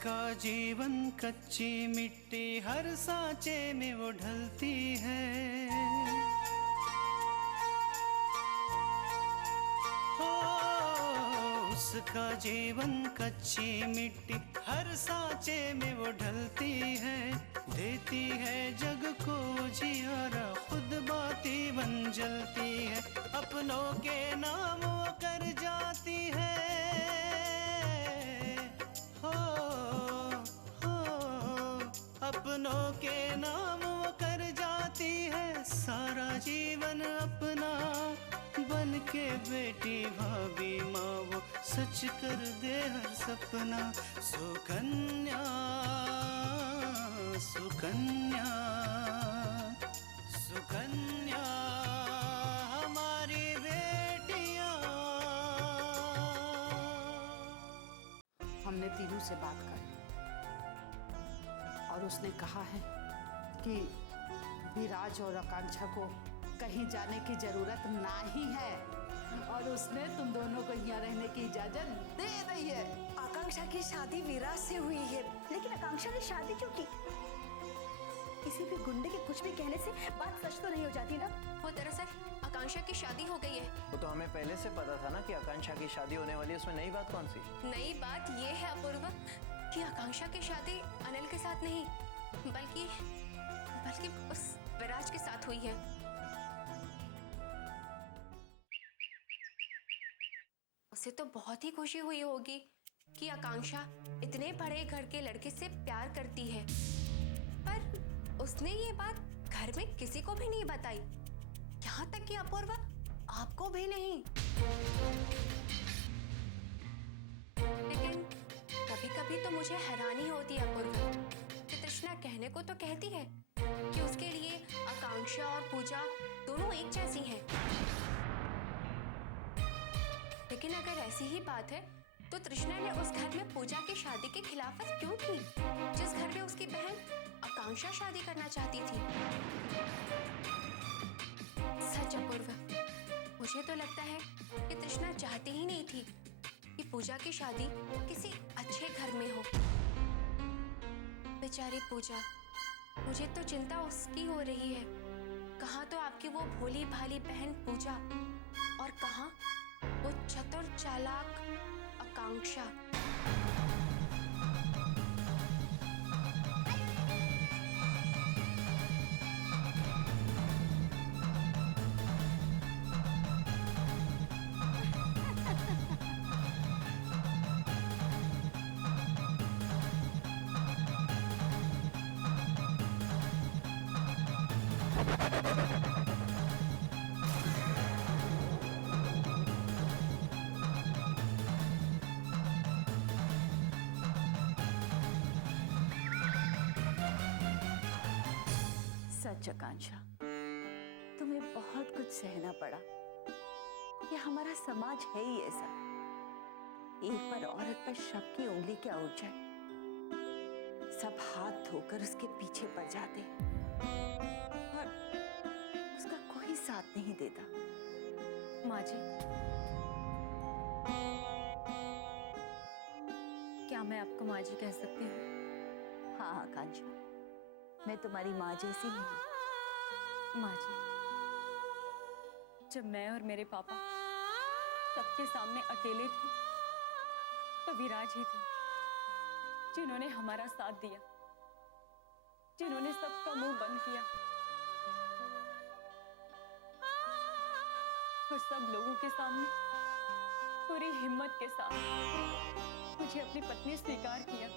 उसका जीवन कच्ची मिट्टी हर सांचे में वो ढलती है। हो उसका जीवन कच्ची मिट्टी हर सांचे में वो ढलती है। देती है जग को जियारा, खुद बाती बन जलती है। अपनों के नाम वो कर जाती है। अपनों के नाम वो कर जाती है। सारा जीवन अपना बन के बेटी भाभी माँ वो सच कर दे हर सपना। सुकन्या सुकन्या सुकन्या हमारी बेटियाँ। हमने तीनों से बात कर ली और उसने कहा है कि विराज और आकांक्षा को कहीं जाने की जरूरत नहीं है और उसने तुम दोनों को यहाँ रहने की इजाजत दे दी है। आकांक्षा की शादी विराज से हुई है, लेकिन आकांक्षा ने शादी क्यों की? किसी भी गुंडे के कुछ भी कहने से बात सच तो नहीं हो जाती ना। वो दरअसल आकांक्षा की शादी हो गई है। वो तो हमें पहले से पता था ना कि आकांक्षा की शादी होने वाली है। उसमें नई बात कौन सी? नई बात ये है अपूर्वा कि आकांक्षा की शादी अनिल के साथ नहीं बल्कि उस विराज के साथ हुई है। उसे तो बहुत ही खुशी हुई होगी कि आकांक्षा इतने बड़े घर के लड़के से प्यार करती है, पर उसने ये बात घर में किसी को भी नहीं बताई, यहाँ तक कि अपूर्वा आपको भी नहीं। लेकिन कभी कभी तो मुझे हैरानी होती है अपूर्वा कि तृष्णा कहने को तो कहती है कि उसके लिए आकांक्षा और पूजा दोनों एक जैसी हैं। लेकिन अगर ऐसी ही बात है तो तृष्णा ने उस घर में पूजा की शादी के खिलाफत क्यों की, जिस घर में उसकी बहन आकांक्षा शादी करना चाहती थी? सच अपूर्वा, मुझे तो लगता है कि तृष्णा चाहती ही नहीं थी कि पूजा की शादी किसी अच्छे घर में हो। बेचारी पूजा, मुझे तो चिंता उसकी हो रही है। कहाँ तो आपकी वो भोली भाली बहन पूजा और कहाँ वो चतुर चालाक आकांक्षा। सच आकांक्षा, तुम्हें बहुत कुछ सहना पड़ा। ये हमारा समाज है ही ऐसा। एक बार औरत पर शक की उंगली क्या उठ जाए, सब हाथ धोकर उसके पीछे पड़ जाते हैं और उसका कोई साथ नहीं देता। माँ जी, क्या मैं आपको माँ जी कह सकती हूँ? हाँ आकांक्षा, मैं तुम्हारी माँ जैसी ही हूँ। माँ जी, जब मैं और मेरे पापा सबके सामने अकेले थे तो विराज ही थे जिन्होंने हमारा साथ दिया, जिन्होंने सबका मुंह बंद किया और सब लोगों के सामने पूरी हिम्मत के साथ मुझे अपनी पत्नी स्वीकार किया।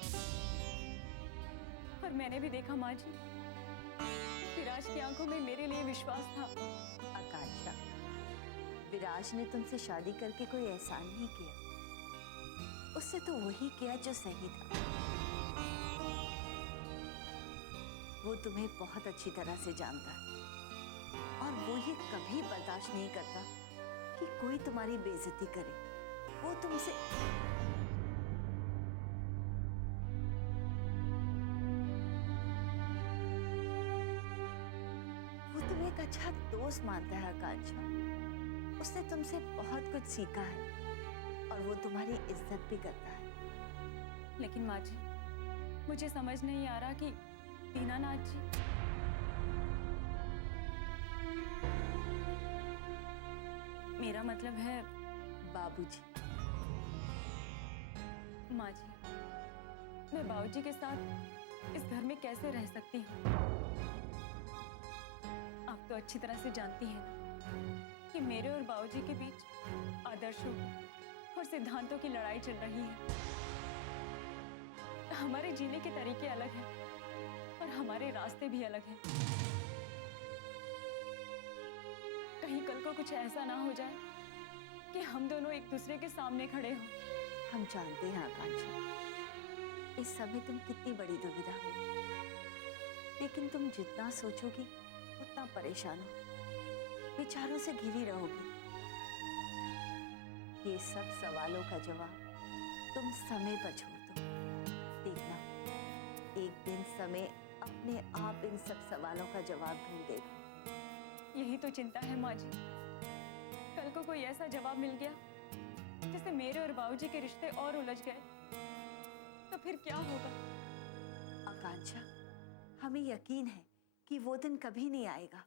और मैंने भी देखा माँ जी, विराज की आंखों में मेरे लिए विश्वास था। आकांक्षा, विराज ने तुमसे शादी करके कोई एहसान नहीं किया, उससे तो वही किया जो सही था। वो तुम्हें बहुत अच्छी तरह से जानता है और वो ये कभी बर्दाश्त नहीं करता कि कोई तुम्हारी बेइज्जती करे। वो तुमसे एक अच्छा दोस्त मानता है आकांक्षा। उसने तुमसे बहुत कुछ सीखा है और वो तुम्हारी इज्जत भी करता है। लेकिन माँ जी, मुझे समझ नहीं आ रहा कि दीनानाथ जी मेरा मतलब है बाबूजी। माँ जी, मैं बाबूजी के साथ इस घर में कैसे रह सकती हूँ? आप तो अच्छी तरह से जानती हैं ना कि मेरे और बाबूजी के बीच आदर्शों और सिद्धांतों की लड़ाई चल रही है। हमारे जीने के तरीके अलग हैं और हमारे रास्ते भी अलग हैं। कहीं कल को कुछ ऐसा ना हो जाए कि हम दोनों एक दूसरे के सामने खड़े हों। हम जानते हैं आकांक्षा, इस समय तुम कितनी बड़ी दुविधा में हो, लेकिन तुम जितना सोचोगी उतना परेशान हो, विचारों से घिरी रहोगी। ये सब सवालों का जवाब तुम समय पर छोड़ दो। देखना, एक दिन समय अपने आप इन सब सवालों का जवाब ढूंढ देगा। यही तो चिंता है माँ जी। कल को कोई ऐसा जवाब मिल गया जिससे मेरे और बाबूजी के रिश्ते और उलझ गए, तो फिर क्या होगा? आकांक्षा, हमें यकीन है कि वो दिन कभी नहीं आएगा।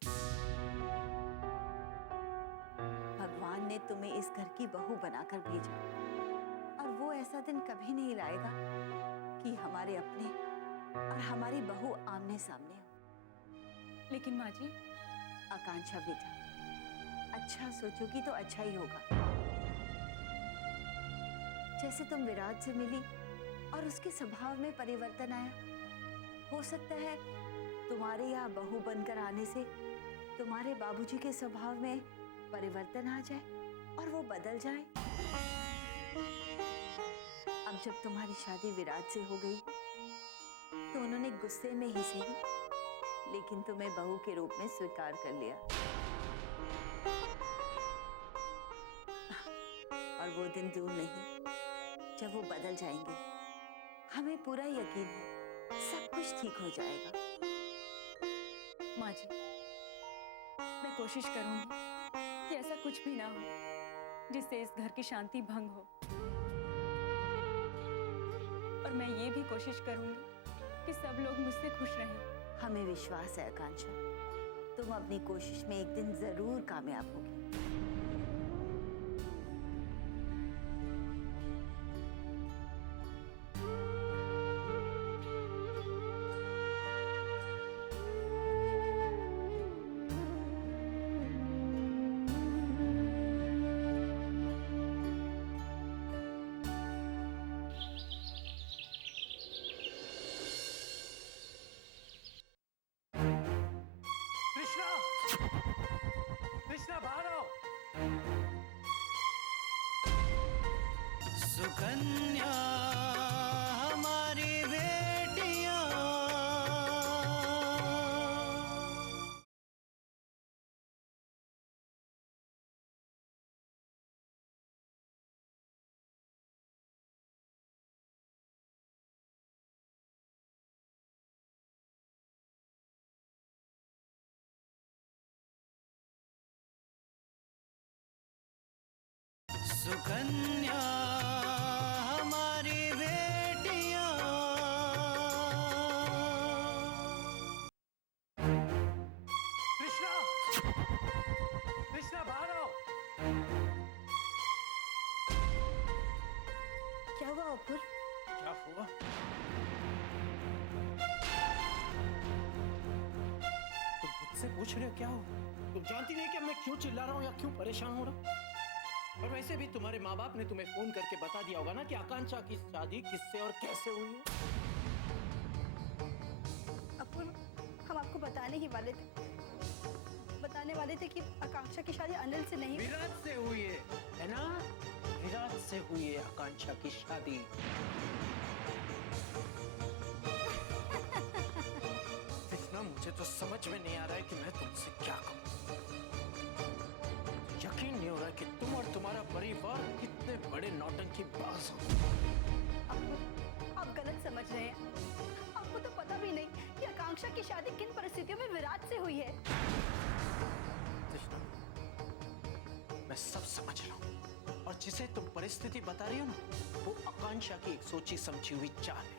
भगवान ने तुम्हें इस घर की बहू बनाकर भेजा और वो ऐसा दिन कभी नहीं लाएगा कि हमारे अपने और हमारी बहू आमने सामने हो। लेकिन माँ जी, आकांक्षा बेटा, अच्छा सोचोगी तो अच्छा ही होगा। जैसे तुम विराट से मिली और उसके स्वभाव में परिवर्तन आया, हो सकता है तुम्हारे यहाँ बहू बनकर आने से तुम्हारे बाबूजी के स्वभाव में परिवर्तन आ जाए और वो बदल जाए। अब जब तुम्हारी शादी विराट से हो गई तो उन्होंने गुस्से में ही सही, लेकिन तुम्हें बहू के रूप में स्वीकार कर लिया। और वो दिन दूर नहीं जब वो बदल जाएंगे। हमें पूरा यकीन है सब कुछ ठीक हो जाएगा। माँ जी, मैं कोशिश करूंगी कि ऐसा कुछ भी ना हो जिससे इस घर की शांति भंग हो। और मैं ये भी कोशिश करूंगी कि सब लोग मुझसे खुश रहें। हमें विश्वास है आकांक्षा, तुम अपनी कोशिश में एक दिन जरूर कामयाब होगी। कृष्णा, बाहर आओ। सुकन्या हमारी बेटियां, सुकन्या हमारी बेटियां। कृष्णा, कृष्णा, बाहर आओ। क्या हुआ अपुर? क्या हुआ? तुम मुझसे पूछ रहे हो क्या हो? तुम जानती नहीं कि मैं क्यों चिल्ला रहा हूँ या क्यों परेशान हो रहा हूँ? और वैसे भी तुम्हारे माँ बाप ने तुम्हें फोन करके बता दिया होगा ना कि आकांक्षा की शादी किससे और कैसे हुई है। अपुर, हम आपको बताने ही वाले थे। बताने वाले थे कि आकांक्षा की शादी अनिल से नहीं, विराट से हुई है ना? विराट से हुई है आकांक्षा की शादी। कृष्णा, मुझे तो समझ में नहीं आ रहा है कि मैं तुमसे क्या कहूँ। यकीन नहीं हो रहा कि तुम और तुम्हारा परिवार कितने बड़े नौटंकीबाज हो। आप गलत समझ रहे हैं। आपको तो पता भी नहीं कि आकांक्षा की शादी किन परिस्थितियों में विराट से हुई है। कृष्णा, मैं सब समझ रहा हूँ और जिसे तुम परिस्थिति बता रही हो ना, वो आकांक्षा की एक सोची समझी हुई चाल है।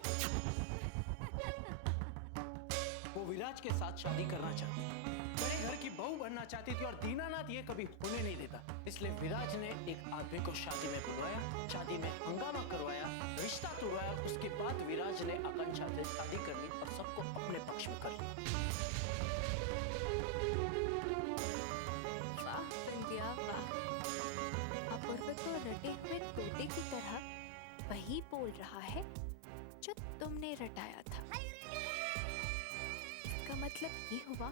विराज के साथ शादी करना चाहती थी, बड़े घर की बहू बनना चाहती थी और दीनानाथ ये कभी होने नहीं देता। इसलिए विराज ने एक आदमी को शादी में बुलवाया, शादी में हंगामा करवाया, रिश्ता तोड़वाया। उसके बाद विराज ने आकांक्षा से शादी कर ली और सबको अपने पक्ष में कर लिया। वाह बिंदिया वाह, अपूर्व तो रटे हुए तोते की तरह वही बोल रहा है जो तुमने रटाया था। इसका मतलब ये हुआ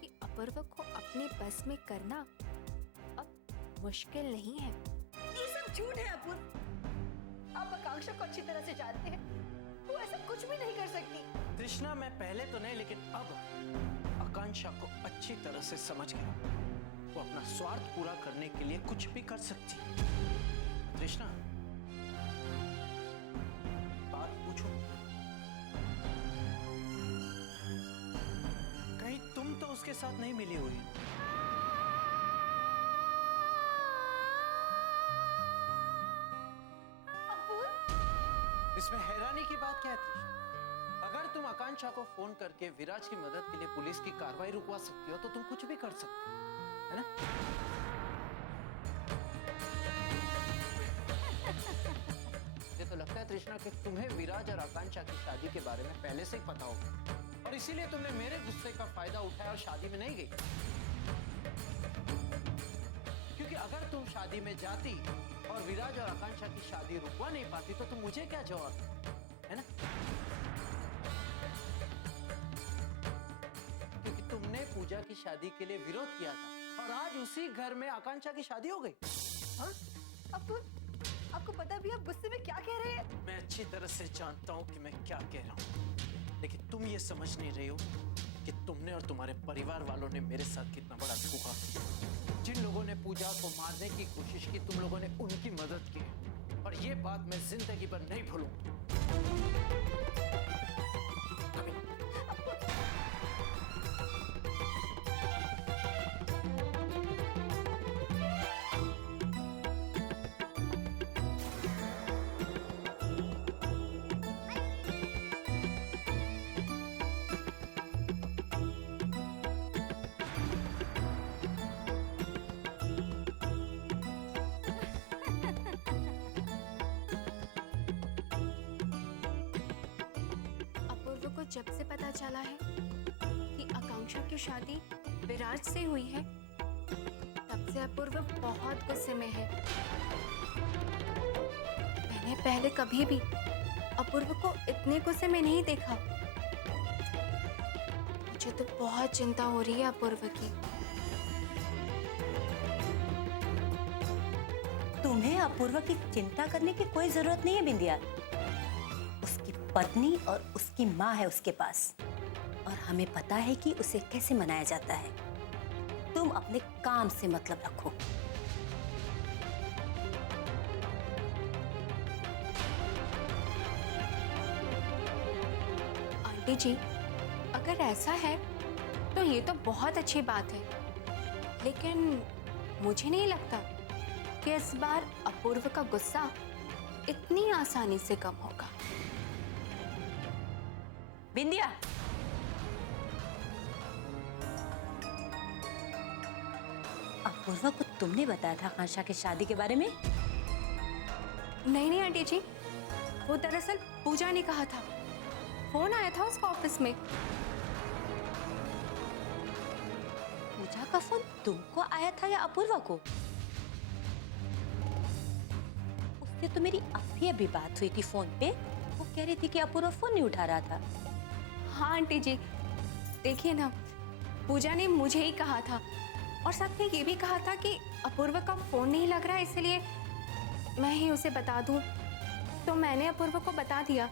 कि अपूर्व को अपने बस में करना अब मुश्किल नहीं है। ये सब झूठ है अपूर्व। आप आकांक्षा को अच्छी तरह से जानते हैं, वो ऐसा कुछ भी नहीं कर सकती। तृष्णा, मैं पहले तो नहीं लेकिन अब आकांक्षा को अच्छी तरह से समझ गया। वो अपना स्वार्थ पूरा करने के लिए कुछ भी कर सकती। तृष्णा, बात पूछो, कहीं तुम तो उसके साथ नहीं मिली हुई? इसमें हैरानी की बात क्या है तृष्णा? अगर तुम आकांक्षा को फोन करके विराज की मदद के लिए पुलिस की कार्रवाई रुकवा सकती हो तो तुम कुछ भी कर सकती हो, है ना? मुझे तो लगता है तृष्णा कि तुम्हें विराज और आकांक्षा की शादी के बारे में पहले से ही पता होगा और इसीलिए तुमने मेरे गुस्से का फायदा उठाया और शादी में नहीं गई। क्योंकि अगर तुम शादी में जाती और विराज और आकांक्षा की शादी रुकवा नहीं पाती तो तुम मुझे क्या जवाब देती, है ना? क्योंकि तुमने पूजा की शादी के लिए विरोध किया था और आज उसी घर में आकांक्षा की शादी हो गई। हाँ? आपको पता भी आप गुस्से में क्या कह रहे हैं? मैं अच्छी तरह से जानता हूँ कि मैं क्या कह रहा हूँ, लेकिन तुम ये समझ नहीं रही हो कि तुमने और तुम्हारे परिवार वालों ने मेरे साथ कितना बड़ा धोखा किया। जिन लोगों ने पूजा को मारने की कोशिश की, तुम लोगों ने उनकी मदद की और ये बात मैं जिंदगी भर नहीं भूलूंगा। अपूर्व को जब से पता चला है कि आकांक्षा की शादी विराज से हुई है, तब से अपूर्व बहुत गुस्से में है। मैंने पहले कभी भी अपूर्व को इतने गुस्से में नहीं देखा। मुझे तो बहुत चिंता हो रही है अपूर्व की। तुम्हें अपूर्व की चिंता करने की कोई जरूरत नहीं है बिंदिया। उसकी पत्नी और उसकी माँ है उसके पास और हमें पता है कि उसे कैसे मनाया जाता है। तुम अपने काम से मतलब रखो। आंटी जी, अगर ऐसा है तो ये तो बहुत अच्छी बात है, लेकिन मुझे नहीं लगता कि इस बार अपूर्व का गुस्सा इतनी आसानी से कम होगा। बिंदिया, अपूर्वा को तुमने बताया था आकांक्षा की शादी के बारे में? नहीं आंटी जी, वो दरअसल पूजा ने कहा था। फोन आया था उसका ऑफिस में। पूजा का फोन तुमको आया था या अपूर्वा को? उससे तो मेरी अभी बात हुई थी फोन पे। वो कह रही थी कि अपूर्वा फोन नहीं उठा रहा था। हाँ आंटी जी, देखिए ना, पूजा ने मुझे ही कहा था और साथ में ये भी कहा था कि अपूर्व का फोन नहीं लग रहा है, इसलिए मैं ही उसे बता दूं। तो मैंने अपूर्व को बता दिया।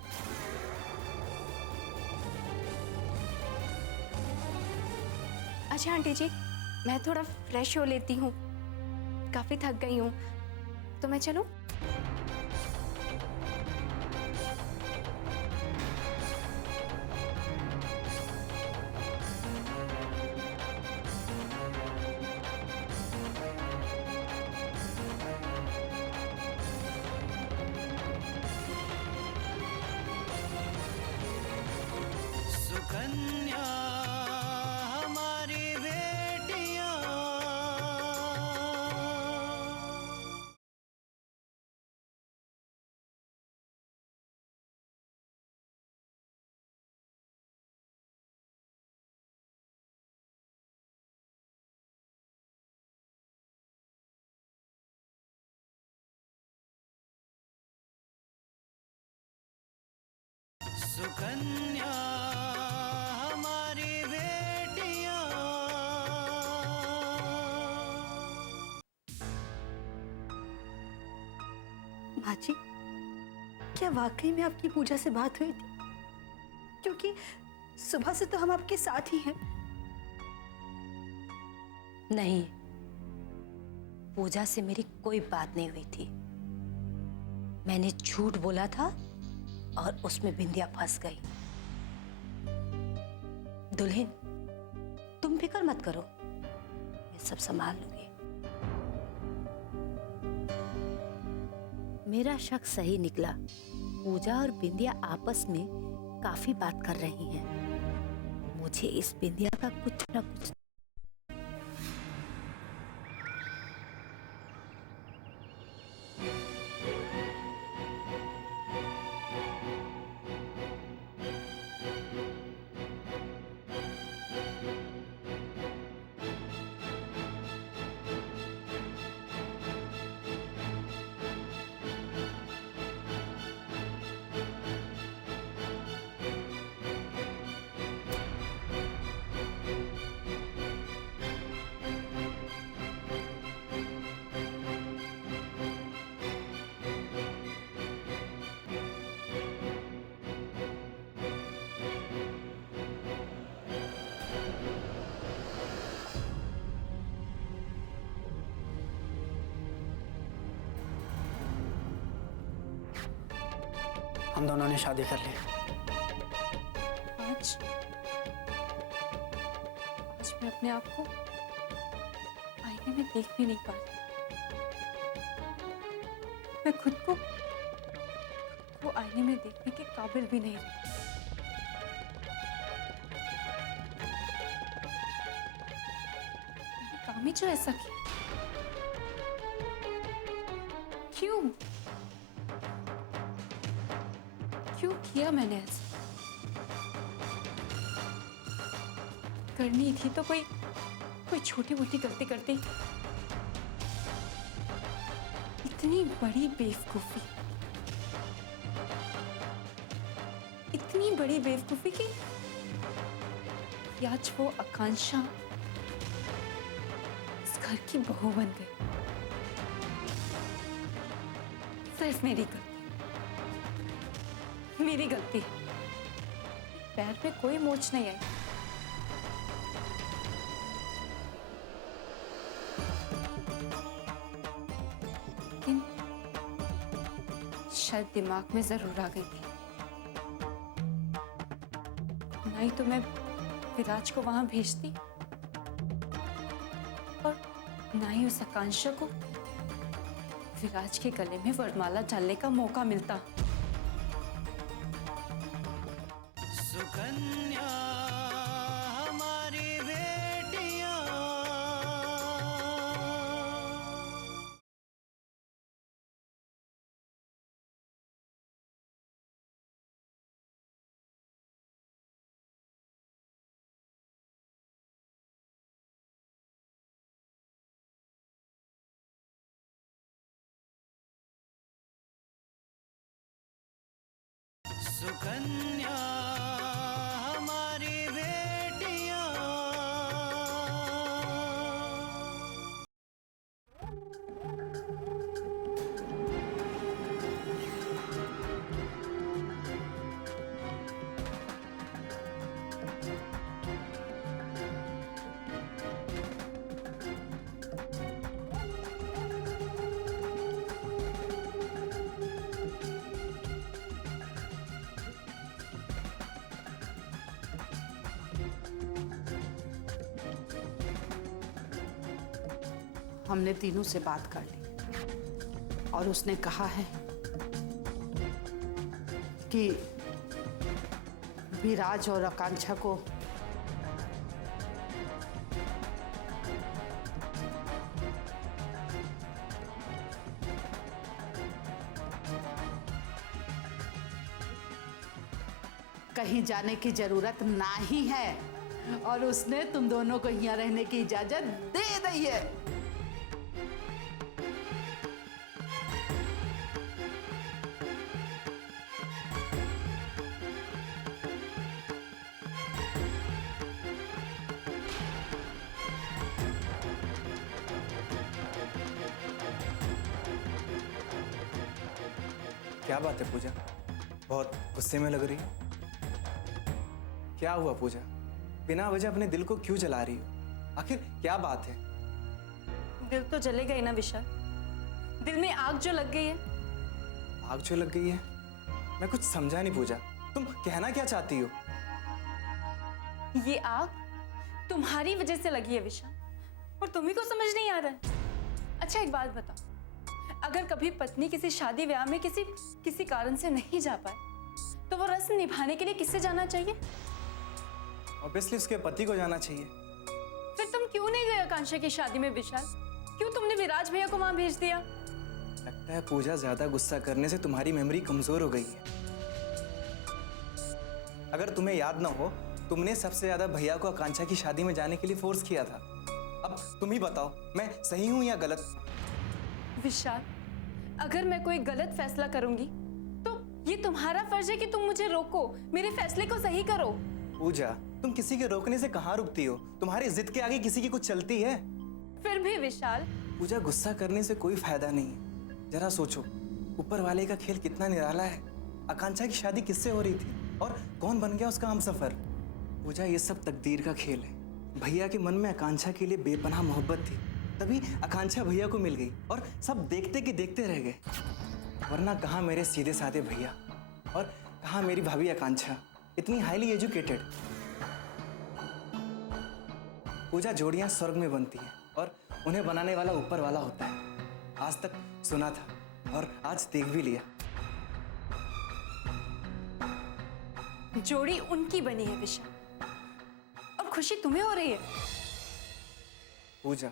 अच्छा आंटी जी, मैं थोड़ा फ्रेश हो लेती हूँ, काफी थक गई हूँ, तो मैं चलूं? सुकन्या सुकन्या हमारी बेटियां। माँ जी, क्या वाकई में आपकी पूजा से बात हुई थी? क्योंकि सुबह से तो हम आपके साथ ही हैं। नहीं, पूजा से मेरी कोई बात नहीं हुई थी। मैंने झूठ बोला था और उसमें बिंदिया फंस गई। दुल्हन, तुम फिक्र मत करो, मैं सब संभाल लूंगी। मेरा शक सही निकला। पूजा और बिंदिया आपस में काफी बात कर रही हैं। मुझे इस बिंदिया का कुछ ना कुछ हम दोनों ने शादी कर ली। आज मैं अपने आप को आईने में देख भी नहीं पा रही। मैं खुद को आईने में देखने के काबिल भी नहीं रही। मैंने काम ही जो ऐसा किया, क्यों किया मैंने ऐसा? करनी थी तो कोई छोटी मोटी गलती करती। इतनी बड़ी बेवकूफी, इतनी बड़ी बेवकूफी कि आज वो आकांक्षा इस घर की बहू बन गई। सिर्फ मेरी गलती। पैर में कोई मोच नहीं आई। लेकिन शायद दिमाग में जरूर आ गई थी। नहीं तो मैं विराज को वहां भेजती और ना ही उस आकांक्षा को विराज के गले में वरमाला डालने का मौका मिलता। सुकन्या हमारी बेटियां। सुकन्या हमारी बेटियां। हमने तीनों से बात कर ली और उसने कहा है कि विराज और आकांक्षा को कहीं जाने की जरूरत नहीं है और उसने तुम दोनों को यहाँ रहने की इजाजत दे दी है। क्या बात है पूजा, बहुत गुस्से में लग रही हो। क्या हुआ पूजा, बिना वजह अपने दिल को क्यों जला रही हो? आखिर क्या बात है? दिल तो जलेगा ही ना विशाल। दिल में आग जो लग गई है। आग जो लग गई है? मैं कुछ समझा नहीं पूजा, तुम कहना क्या चाहती हो? ये आग तुम्हारी वजह से लगी है विशाल, और तुम्ही को समझ नहीं आ रहा है। अच्छा एक बात बताओ, अगर कभी पत्नी किसी शादी ब्याह में किसी कारण से नहीं जा पाए, तो वो रस्म निभाने के लिए किससे जाना चाहिए? ऑब्वियसली उसके पति को जाना चाहिए। फिर तुम क्यों नहीं गए आकांक्षा की शादी में विशाल? क्यों तुमने विराज भैया को वहां भेज दिया? लगता है पूजा, ज्यादा गुस्सा करने से तुम्हारी मेमोरी कमजोर हो गई है। अगर तुम्हें याद ना हो, तुमने सबसे ज्यादा भैया को आकांक्षा की शादी में जाने के लिए फोर्स किया था। अब तुम ही बताओ, मैं सही हूं या गलत? विशाल, अगर मैं कोई गलत फैसला करूंगी तो ये तुम्हारा फर्ज है कि तुम मुझे रोको, मेरे फैसले को सही करो। पूजा, तुम किसी के रोकने से कहाँ रुकती हो? तुम्हारी जिद के आगे किसी की कुछ चलती है? फिर भी विशाल। पूजा, गुस्सा करने से कोई फायदा नहीं है। जरा सोचो, ऊपर वाले का खेल कितना निराला है। आकांक्षा की शादी किससे हो रही थी और कौन बन गया उसका हमसफर? पूजा, ये सब तकदीर का खेल है। भैया के मन में आकांक्षा के लिए बेपनाह मोहब्बत थी, तभी आकांक्षा भैया को मिल गई और सब देखते कि देखते रह गए। वरना कहाँ मेरे सीधे साधे भैया और कहाँ मेरी भाभी आकांक्षा, इतनी हाईली एजुकेटेड। पूजा, जोड़ियां स्वर्ग में बनती हैं और उन्हें बनाने वाला ऊपर वाला होता है। आज तक सुना था और आज देख भी लिया। जोड़ी उनकी बनी है विशाल, और खुशी तुम्हें हो रही है। पूजा,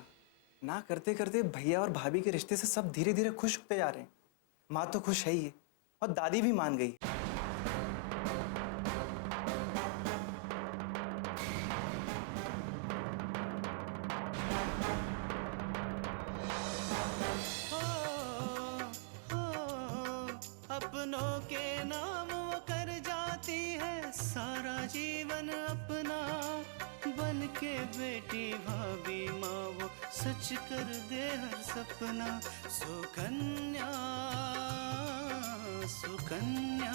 ना करते करते भैया और भाभी के रिश्ते से सब धीरे धीरे खुश होते जा रहे हैं। माँ तो खुश है ही है और दादी भी मान गई। अपनों के नाम वो कर जाती है सारा जीवन अपना, बन के बेटी भाभी माँ वो सच कर दे हर सपना। सुकन्या सुकन्या